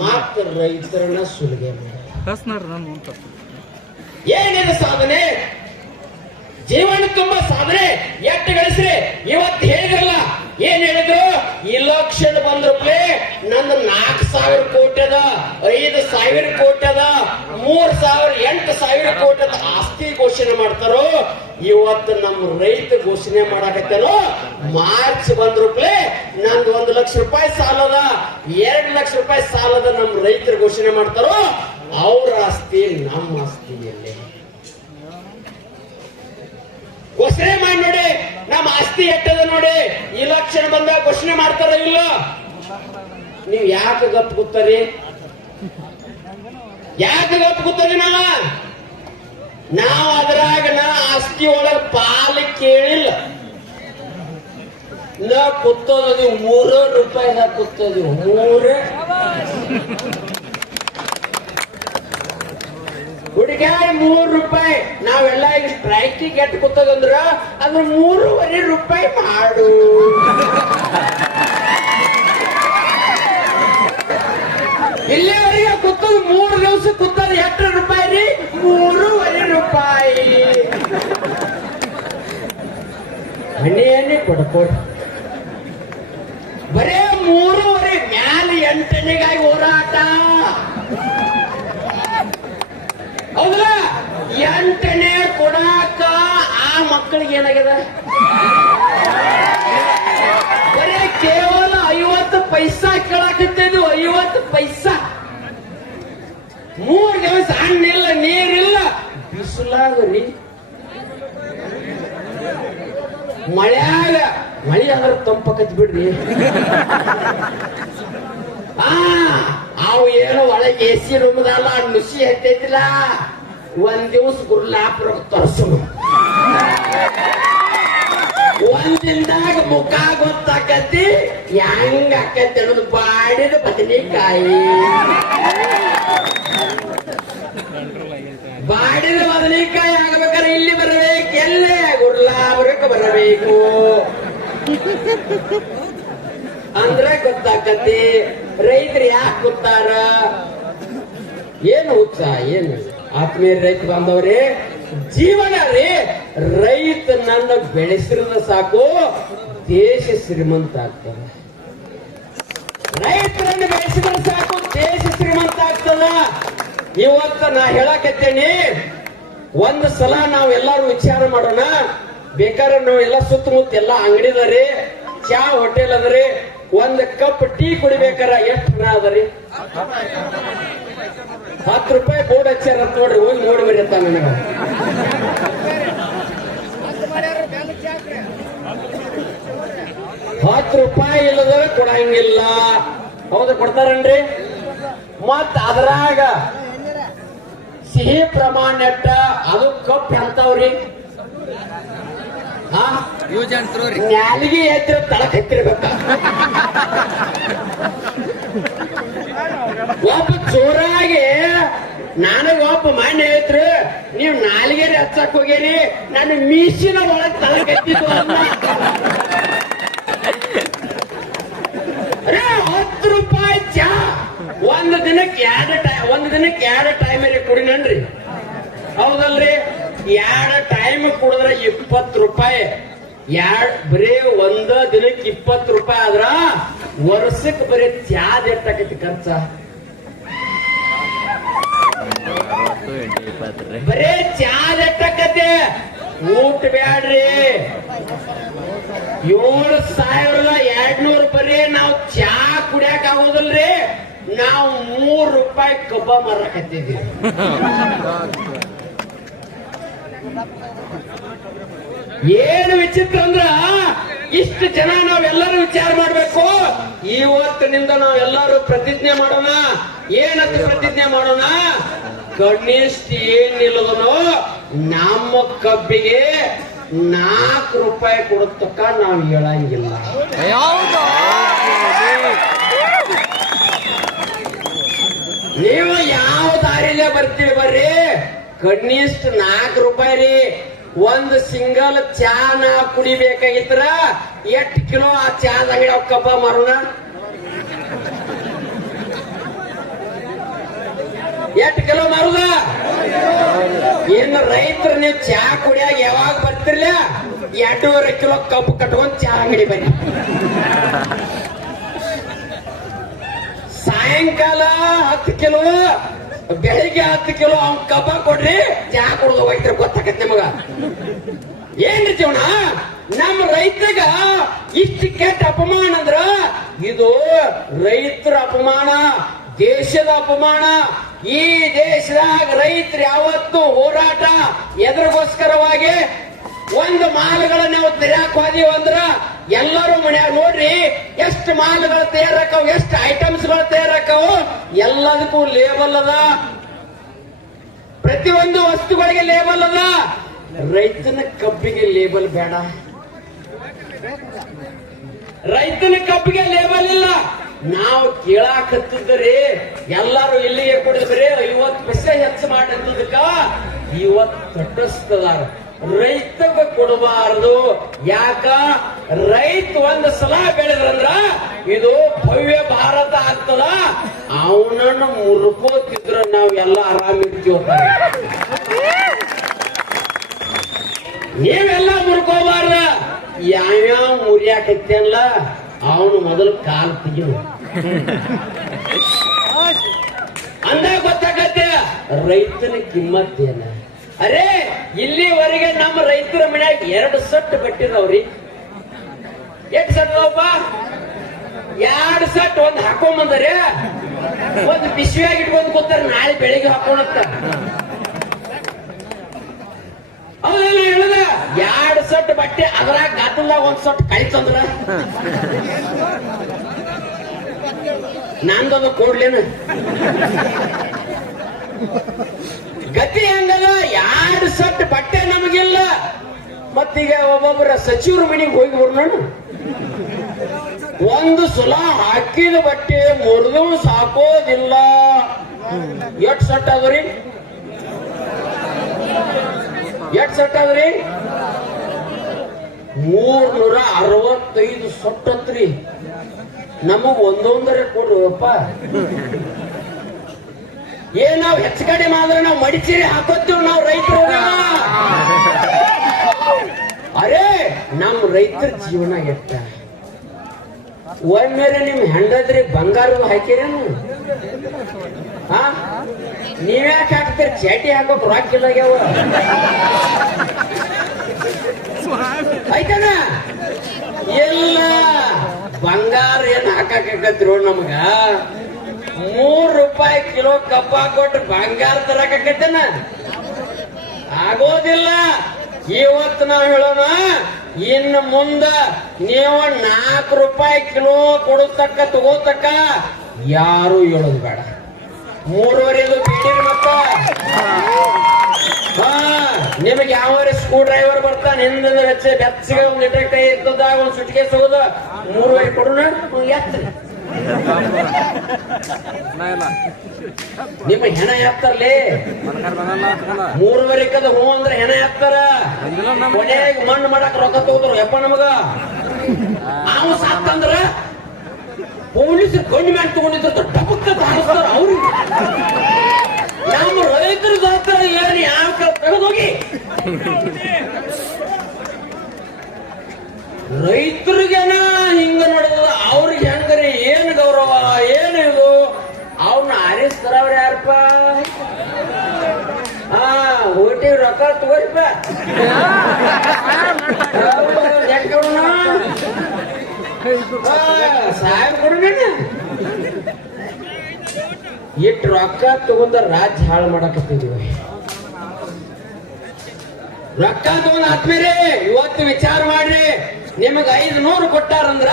ಮಾತ್ರ ರೈತರನ್ನ ಸುಲಿಗೆ ಏನಿದೆ ಸಾಧನೆ? ಜೀವನ ತುಂಬಾ ಸಾಧನೆ. ಎಟ್ಟು ಗಳಿಸ್ರಿ? ಇವತ್ತು ಹೇಳಿದ್ರಲ್ಲ ಏನ್ ಹೇಳಿದ್ರು? ಇಲೆಕ್ಷನ್ ಬಂದ್ರಪ್ಲೆ ನಂದು ನಾಲ್ಕು ಸಾವಿರ ಕೋಟಿ ಅದ ಐದು ಸಾವಿರ ಕೋಟಿ ಅದ. ಮೂರ್ ಸಾವಿರ ಎಂಟು ಸಾವಿರ ಕೋಟಿ ಆಸ್ತಿ ಘೋಷಣೆ ಮಾಡ್ತಾರೋ, ಇವತ್ತು ನಮ್ಮ ರೈತ ಘೋಷಣೆ ಮಾಡಾಕತ್ತೇನೋ? ಮಾರ್ಚ್ ಬಂದ್ರೂಪ್ಲೆ ನಂದು ಒಂದು ಲಕ್ಷ ರೂಪಾಯಿ ಸಾಲದ, ಎರಡು ಲಕ್ಷ ರೂಪಾಯಿ ಸಾಲದ ನಮ್ಮ ರೈತರು ಘೋಷಣೆ ಮಾಡ್ತಾರೋ, ಅವ್ರ ಆಸ್ತಿ ನಮ್ಮ ಆಸ್ತಿಯಲ್ಲಿ. ಘೋಷಣೆ ಮಾಡಿ ನೋಡಿ, ನಮ್ಮ ಆಸ್ತಿ ಎಟ್ಟದ ನೋಡಿ ಈ ಲಕ್ಷಣ ಬಂದಾಗ ಘೋಷಣೆ ಮಾಡ್ತಾರ ಇಲ್ಲ? ನೀವು ಯಾಕೆ ಗಪ್ ಕೂತಾರಿ? ಯಾಕೆ ಕೂತೀರಿ ನಾವ ನಾವು ಅದ್ರಾಗ ನಾ ಆಸ್ತಿ ಒಳಗ ಪಾಲು ಕೇಳಿಲ್ಲ. ನಾ ಕೂತೋದಿ ಮೂರು ರೂಪಾಯಿ, ನಾ ಕೂತೋದಿ ಮೂರು. ಹುಡುಗಾಯಿ ಮೂರು ರೂಪಾಯಿ. ನಾವೆಲ್ಲ ಈಗ ಸ್ಟ್ರೈಕಿಗೆ ಗೆಟ್ ಕೂತದಂದ್ರ ಅದ್ರ ಮೂರುವರೆ ರೂಪಾಯಿ ಮಾಡು ಇಲ್ಲಿವರೆಗೆ ಕೂತದ್ ಮೂರು ದಿವಸ ಕುತ್ತದ ಎಷ್ಟು ರೂಪಾಯಿ ರೀ? ಮೂರುವರೆ ರೂಪಾಯಿ. ಹಣ್ಣಿ ಕೊಡ್ಕೊಡ್ ಬರೇ ಮೂರುವರೆ, ಮ್ಯಾಲ ಎಂಟನೆಗಾಗಿ ಹೋರಾಟ. ಹೌದಲ್ಲ? ಎಂಟನೇ ಕೊಡಾಕ ಆ ಮಕ್ಕಳಿಗೆ ಏನಾಗ್ಯದ? ಬರೇ ಕೇವಲ ಐವತ್ತು ಪೈಸಾ ಕೇಳಾಕತ್ತಿದ್ವು ಐವತ್ತು ಪೈಸಾ. ಹಣ್ಣಿಲ್ಲ, ನೀರಿಲ್ಲ, ಬಿಸಿಲಾಗ ನೀ. ಮಳೆ ಮಳಿ ಅಂದ್ರೆ ತಂಪಕತ್ ಬಿಡ್ರಿ. ಆ, ಅವು ಏನು ಒಳಗೆ ಎ ಸಿ ರೂಮ್ದಲ್ಲ ನುಸಿ ಹತ್ತೈತಿಲ್ಲ. ಒಂದ್ ದಿವಸ ಗುರ್ಲಾಪುರ ತರ್ಸು ಒಂದಿಂದಾಗ ಮುಖ ಗೊತ್ತಾಕತಿ ಹೆಂಗ ಅಕ್ಕತಿ ಅನ್ನೋದು ಬಾಡಿದ ಬದನೆಕಾಯಿ. ಬಾಡಿದ ಬದನೆಕಾಯಿ ಆಗ್ಬೇಕಾದ್ರೆ ಇಲ್ಲಿ ಬರಬೇಕು, ಎಲ್ಲೇ ಗುರ್ಲಾಪುರಕ್ಕೆ ಬರಬೇಕು ಅಂದ್ರೆ ಗೊತ್ತಾಕತಿ ರೈತರು ಯಾಕೆ ಗೊತ್ತಾರ ಏನು ಉತ್ಸಾಹ ಏನು? ಆತ್ಮೀಯ ರೈತ ಬಾಂಧವ್ರಿ, ಜೀವನ ರೀ, ರೈತ ನನ್ನ ಬೆಳೆಸಿರದ ಸಾಕು, ದೇಶ ಶ್ರೀಮಂತ ಆಗ್ತದ. ರೈತರನ್ನು ಬೆಳೆಸಿದ್ರೆ ಸಾಕು, ದೇಶ ಶ್ರೀಮಂತ ಆಗ್ತದ. ಇವತ್ತ ನಾ ಹೇಳಕತ್ತೇನಿ, ಒಂದು ಸಲ ನಾವ್ ಎಲ್ಲಾರು ವಿಚಾರ ಮಾಡೋಣ. ಬೇಕಾದ್ರೆ ನಾವ್ ಎಲ್ಲ ಸುತ್ತಮುತ್ತ ಎಲ್ಲ ಅಂಗಡಿ ಅದ್ರಿ ಚಾ ಹೋಟೆಲ್ ಅದರಿ ಒಂದ್ ಕಪ್ ಟೀ ಕುಡಿಬೇಕಾರ ಎಷ್ಟು ಹಣ ಅದರಿ ಹತ್ತು ರೂಪಾಯಿ ಬೋರ್ಡ್ ಹಚ್ಚಾರ ಅಂತ ನೋಡ್ರಿ, ಹೋಗಿ ನೋಡಿ ಬರೀತ ನನಗ. ಹತ್ತು ರೂಪಾಯಿ ಇಲ್ಲದ್ರೆ ಕೊಡಂಗಿಲ್ಲ. ಹೌದು, ಕೊಡ್ತಾರನ್ರಿ? ಮತ್ ಅದ್ರಾಗ ಸಿಹಿ ಪ್ರಮಾಣ ಎಟ್ಟ? ಅದು ಕಪ್ ಎಂತವ್ರಿ ನ್ಯಾಲಿಗೆ ಎತ್ತಿರ ತಳಕ್ ಎತ್ತಿರ್ಬೇಕ ಒಬ್ಬ ಜೋರಾಗಿ ನನಗ ಒಬ್ಬ ಮಾನ್ಯ ಐತ್ರಿ ನೀವ್ ನಾಲಿಗೆ ಹಚ್ಚಕ್ ಹೋಗೇನಿ ನಾನು ಮೀಸಿನ ಒಳಗ್ ತಳಕ್ ಎತ್ತಿದ್ದು ಅಲ್ಲ ಅರೇ, ಹತ್ತು ರೂಪಾಯಿ ಚಾ ಒಂದು ದಿನಕ್ಕೆ ಎರಡು ಟೈಮ್ ಒಂದು ದಿನಕ್ಕೆ ಎರಡು ಟೈಮ್ ಕುಡಿನನ್ರಿ. ಹೌದಲ್ರಿ? ಎರಡು ಟೈಮ್ ಕುಡಿದ್ರೆ ಇಪ್ಪತ್ತು ರೂಪಾಯಿ. ಎರಡ್, ಬರೀ ಒಂದ ದಿನಕ್ಕೆ ಇಪ್ಪತ್ತು ರೂಪಾಯಿ ಆದ್ರ ವರ್ಷಕ್ಕೆ ಬರೀ ತ್ಯಾದ ಎಷ್ಟಾಕೈತಿ ಖರ್ಚ? ಬರೇ ಚಾದ ಎಷ್ಟಾಕತಿ ಊಟ ಬ್ಯಾಡ್ರಿ. ಏಳು ಸಾವಿರದ ಎರಡ್ನೂರು ಬರೀ ನಾವು ಚಾ ಕುಡಿಯಾಕ ಆಗೋದಿಲ್ರಿ. ನಾವು ಮೂರು ರೂಪಾಯಿ ಕಬ್ಬ ಮಾರಕತ್ತಿದ್ವಿ ಏನು ವಿಚಿತ್ರ ಅಂದ್ರ ಇಷ್ಟು ಜನ ನಾವೆಲ್ಲರೂ ವಿಚಾರ ಮಾಡ್ಬೇಕು. ಇವತ್ತಿನಿಂದ ನಾವೆಲ್ಲರೂ ಪ್ರತಿಜ್ಞೆ ಮಾಡೋಣ. ಏನಂತ ಪ್ರತಿಜ್ಞೆ ಮಾಡೋಣ? ಕನಿಷ್ಠ ಏನಿಲ್ಲದನೋ ನಮ್ಮ ಕಬ್ಬಿಗೆ ನಾಲ್ಕು ರೂಪಾಯಿ ಕೊಡತಕ್ಕ ನಾವು ಹೇಳಂಗಿಲ್ಲ. ನೀವು ಯಾವ ದಾರಿಲೇ ಬರ್ತೀವಿ ಬರ್ರಿ? ಕನಿಷ್ಠ ನಾಲ್ಕು ರೂಪಾಯಿ ರೀ. ಒಂದ್ ಸಿಂಗಲ್ ಚಾ ನಾ ಕುಡಿಬೇಕಾಗಿದ್ರ ಎಷ್ಟ್ ಕಿಲೋ ಆ ಚಾದ ಅಂಗಡಿ ಅವಕ್ಕಪ್ಪ ಮರುಣ ಎಷ್ಟ್ ಕಿಲೋ ಮರುದ? ಇನ್ನು ರೈತರು ನೀವು ಚಾ ಕುಡಿಯಾಗ ಯಾವಾಗ ಬರ್ತಿರ್ಲ? ಎರಡೂವರೆ ಕಿಲೋ ಕಬ್ಬು ಕಟ್ಕೊಂಡ್ ಚಾ ಅಂಗಡಿ ಬನ್ನಿ ಸಾಯಂಕಾಲ ಹತ್ತು ಕಿಲೋ, ಬೆಳಿಗ್ಗೆ ಹತ್ತು ಕಿಲೋ ಅವ್ನ ಕಬ್ಬ ಕೊಡ್ರಿ, ಚಾ ಕುಡ್ದು ಹೋಗ್ತಾರೆ, ಗೊತ್ತಾಗತ್ತೆ ನಿಮಗ. ಏನ್ರಿ ಜೀವನ? ನಮ್ಮ ರೈತಗ ಇಷ್ಟು ಕೆಟ್ಟ ಅಪಮಾನ ಅಂದ್ರ, ಇದು ರೈತರ ಅಪಮಾನ, ದೇಶದ ಅಪಮಾನ. ಈ ದೇಶದಾಗ ರೈತರು ಯಾವತ್ತು ಹೋರಾಟ ಎದುರಿಗೋಸ್ಕರವಾಗಿ ಒಂದು ಮಾಲ್ಗಳನ್ನ ನಾವು ತೆರ್ಯಾಕ್ ಹೋದೀವಿ ಎಲ್ಲರೂ ಮನ್ಯಾಗ ನೋಡ್ರಿ, ಎಷ್ಟು ಮಾಲ್ಗಳು ತಯಾರಾಕವು, ಎಷ್ಟು ಐಟಮ್ಸ್ಗಳು ತಯಾರಾಕವು, ಎಲ್ಲದಕ್ಕೂ ಲೇಬಲ್ ಅದ. ಪ್ರತಿಯೊಂದು ವಸ್ತುಗಳಿಗೆ ಲೇಬಲ್ ಅದ. ರೈತನ ಕಬ್ಬಿಗೆ ಲೇಬಲ್ ಬೇಡ. ರೈತನ ಕಬ್ಬಿಗೆ ಲೇಬಲ್ ಇಲ್ಲ. ನಾವು ಕೇಳಾಕತ್ತಿದ್ರಿ ಎಲ್ಲಾರು ಇಲ್ಲಿಗೆ ಕೊಡಿದ್ರಿ, ಐವತ್ತು ಪೈಸೆ ಹೆಚ್ಚು ಮಾಡಿದ್ದಕ್ಕ, ಇವತ್ತು ತಟಸ್ಥದಾರ ರೈತಗ ಕೊಡಬಾರದು. ಯಾಕ? ರೈತ ಒಂದ್ ಸಲ ಬೆಳೆದ್ರಂದ್ರ ಇದು ಭವ್ಯ ಭಾರತ ಆಗ್ತದ? ಅವನನ್ನು ಮುರುಕೋತಿದ್ರ ನಾವ್ ಎಲ್ಲ ಆರಾಮಿರ್ತೀವಪ್ಪ ನೀವೆಲ್ಲ ಮುರ್ಕೋಬಾರ್ದ. ಯಾವ್ಯಾವ ಮುರಿಯಾಕತ್ತೇನಲ್ಲ ಅವನು ಮೊದಲು ಕಾಲ್ ತೆಗಿನು ಅಂದಾಗ ಗೊತ್ತಾಗತ್ತೆ, ರೈತನ ಕಿಮ್ಮತ್ತೇನ. ಅರೇ, ಇಲ್ಲಿವರೆಗೆ ನಮ್ಮ ರೈತರ ಮನ್ಯಾಗ ಎರಡು ಸಟ್ ಬಟ್ಟಿದವ್ರಿ. ಎಷ್ಟು ಎರಡ್ ಸೆಟ್ ಎರಡು ಸಟ್ ಒಂದ್ ಹಾಕೊಂಬಂದರೆ ಒಂದು ಬಿಸಿಯಾಗಿ ಇಟ್ಕೊಂಡ್ ಕೂತಾರ ನಾಳೆ ಬೆಳಿಗ್ಗೆ ಹಾಕೊಂಡತ್ತ ಹೌದಲ್ಲ ಹೇಳದ? ಎರಡ್ ಸಟ್ ಬಟ್ಟೆ ಅದ್ರಾಗ ಗಾತಲ್ದಾಗ ಒಂದ್ ಸಟ್ ಕಳಿತಂದ್ರ ನಂದೊಂದು ಕೊಡ್ಲೇನು. ಗತಿ ಹೆಂಗದ ಯಾ ಮತ್ತೀಗ ಒಬ್ಬೊಬ್ಬರ ಸಚಿವರು ಮನೆಗೆ ಹೋಗಿ ಬರೋಣ ಒಂದು ಸಲ ಹಾಕಿದ ಬಟ್ಟೆ ಮುರಿದು ಸಾಕೋದಿಲ್ಲ. ಎಷ್ಟು ಸಟ್ ಅದ್ರಿ? ಎಷ್ಟು ಸೆಟ್ ಅದ್ರಿ? ಮೂರ್ನೂರ ಅರವತ್ತೈದು ಸೊಟ್ಟತ್ರಿ ನಮಗ್ ಒಂದೊಂದರ ಕೊಡುವಪ್ಪ ಏ, ನಾವ್ ಹೆಚ್ಚು ಆದ್ರೆ ನಾವು ಮಡಿಚೇರಿ ಹಾಕೋತೀವಿ ನಾವು ರೈತರು. ಅರೇ, ನಮ್ ರೈತರ ಜೀವನ ಎತ್ತ. ಒಮ್ಮೆಲೆ ನಿಮ್ ಹೆಂಡದ್ರಿ ಬಂಗಾರ ಹಾಕಿರೇನು ಹಾ ನೀವ್ಯಾಕೆ ಹಾಕ್ತೀರಿ? ಚೇಟಿ ಹಾಕೋಕ್ ರೊಕ್ಕ ಇಲ್ಲಾಗ್ಯಾವ. ಎಲ್ಲ ಬಂಗಾರ ಏನ್ ಹಾಕಾಕತ್ರು ನಮಗ? ಮೂರ್ ರೂಪಾಯಿ ಕಿಲೋ ಕಪ್ಪ ಕೊಟ್ಟು ಬಂಗಾರ ತರಕತ್ತೇನ ಆಗೋದಿಲ್ಲ. ಇವತ್ತು ನಾವು ಹೇಳೋಣ, ಇನ್ನು ಮುಂದ ನೀವು ನಾಲ್ಕು ರೂಪಾಯಿ ಕಿಲೋ ಕೊಡತಕ್ಕ, ತಗೋತಕ್ಕ, ಯಾರು ಹೇಳೋದು ಬೇಡ. ಮೂರುವರೆದು ಬಿಟ್ಟಿರಿ ಮತ್ತ. ನಿಮಗೆ ಯಾವ ಸ್ಕ್ರೂ ಡ್ರೈವರ್ ಬರ್ತಾನೆ? ಹಿಂದಿಂದ ವೆಚ್ಚ ಬೆಚ್ಚಗೆ ಒಂದು ಲೀಟರ್ ಕೈ ಇದ್ದದಾಗ ಒಂದು ಸುಟ್ಟಿಗೆ ಹೋದ ಮೂರುವರೆ ಕೊಡೋಣ ಎತ್ತ ನಾ ಇಲ್ಲ ನಿಮ್ಮ ಹೆಣ ಎತ್ತರ್ಲಿ? ಮೂರುವರೆ ಕದ ಹೂ ಅಂದ್ರೆ ಹೆಣ ಎತ್ತಾರ? ಕೊನೆಗೆ ಮಣ್ಣು ಮಾಡಕ್ ರೊಕ್ಕ ತಗೋದ್ರು ಯಪ್ಪ ನಮಗ? ನಾವು ಸಾಕಂದ್ರ ಪೊಲೀಸರು ಕಣ್ಣು ಮ್ಯಾಲೆ ತಗೊಂಡಿದ್ರು ಡಬಕ್ಕ ತಾಗಿಸ್ತಾರ ಅವ್ರಿಗೆ ನಮ್ಮ ರೈತರು ಸಾಕ್ತಾರ ಏನು? ಯಾವ ತೆಗೆದೋಗಿ ರೈತರಿಗೇನ ರೊಕ್ಕ ತಗೋರಿಪ್ಪ ಹೆಂಗ್ ಕೊಡೋಣ ಸಾಹೇಬ್ ಕೊಡೋಣ ಇಟ್ ರೊಕ್ಕ ತಗೊಂಡ ರಾಜ್ಯ ಹಾಳು ಮಾಡಕತ್ತಿದೀವಿ. ರೊಕ್ಕ ತಗೊಂಡ್ ಇವತ್ತು ವಿಚಾರ ಮಾಡ್ರಿ. ನಿಮಗ ಐದು ನೂರು ಕೊಟ್ಟಾರಂದ್ರ